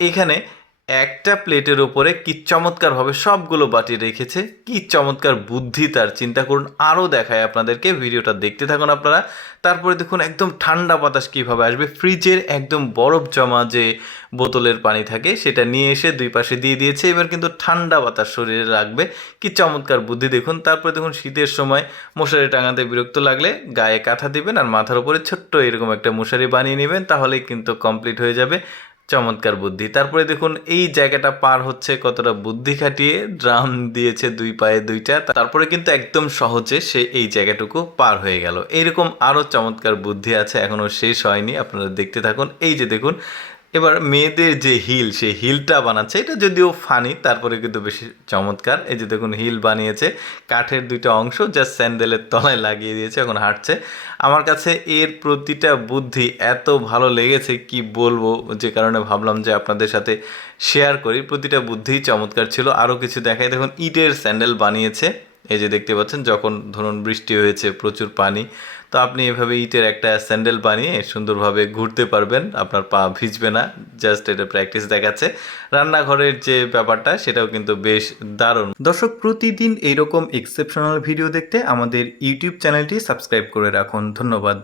এখানে একটা প্লেটের ওপরে কি চমৎকারভাবে সবগুলো বাটি রেখেছে, কি চমৎকার বুদ্ধি তার, চিন্তা করুন। আরও দেখায় আপনাদেরকে, ভিডিওটা দেখতে থাকুন আপনারা। তারপরে দেখুন একদম ঠান্ডা বাতাস কীভাবে আসবে, ফ্রিজের একদম বরফ জমা যে বোতলের পানি থাকে সেটা নিয়ে এসে দুই পাশে দিয়ে দিয়েছে। এবার কিন্তু ঠান্ডা বাতাস শরীরে লাগবে, কি চমৎকার বুদ্ধি দেখুন। তারপরে দেখুন শীতের সময় মশারি টাঙাতে বিরক্ত লাগলে গায়ে কাঁথা দিবেন আর মাথার উপরে ছোট্ট এরকম একটা মশারি বানিয়ে নেবেন, তাহলেই কিন্তু কমপ্লিট হয়ে যাবে। চমৎকার বুদ্ধি। তারপরে দেখুন এই জায়গাটা পার হচ্ছে কতটা বুদ্ধি খাটিয়ে, ড্রাম দিয়েছে দুই পায়ে দুইটা, তারপরে কিন্তু একদম সহজে সে এই জায়গাটুকু পার হয়ে গেল। এইরকম আরও চমৎকার বুদ্ধি আছে, এখনও শেষ হয়নি, আপনারা দেখতে থাকুন। এই যে দেখুন এবার মেয়েদের যে হিল, সেই হিলটা বানাচ্ছে, এটা যদিও ফানি তারপরে কিন্তু বেশি চমৎকার। এই যে দেখুন হিল বানিয়েছে, কাঠের দুইটা অংশ জাস্ট স্যান্ডেলের তলায় লাগিয়ে দিয়েছে, এখন হাঁটছে। আমার কাছে এর প্রতিটা বুদ্ধি এত ভালো লেগেছে কি বলবো, যে কারণে ভাবলাম যে আপনাদের সাথে শেয়ার করি। প্রতিটা বুদ্ধিই চমৎকার ছিল। আরও কিছু দেখাই, দেখুন ইটের স্যান্ডেল বানিয়েছে। এই যে দেখতে পাচ্ছেন, যখন ধরুন বৃষ্টি হয়েছে প্রচুর পানি, তো আপনি এভাবে ইটের একটা স্যান্ডেল বানিয়ে সুন্দরভাবে ঘুরতে পারবেন, আপনার পা ভিজবে না। জাস্ট এটা প্র্যাকটিস দেখাচ্ছে। রান্নাঘরের যে ব্যাপারটা সেটাও কিন্তু বেশ দারুণ। দর্শক, প্রতিদিন এইরকম এক্সেপশনাল ভিডিও দেখতে আমাদের ইউটিউব চ্যানেলটি সাবস্ক্রাইব করে রাখুন। ধন্যবাদ।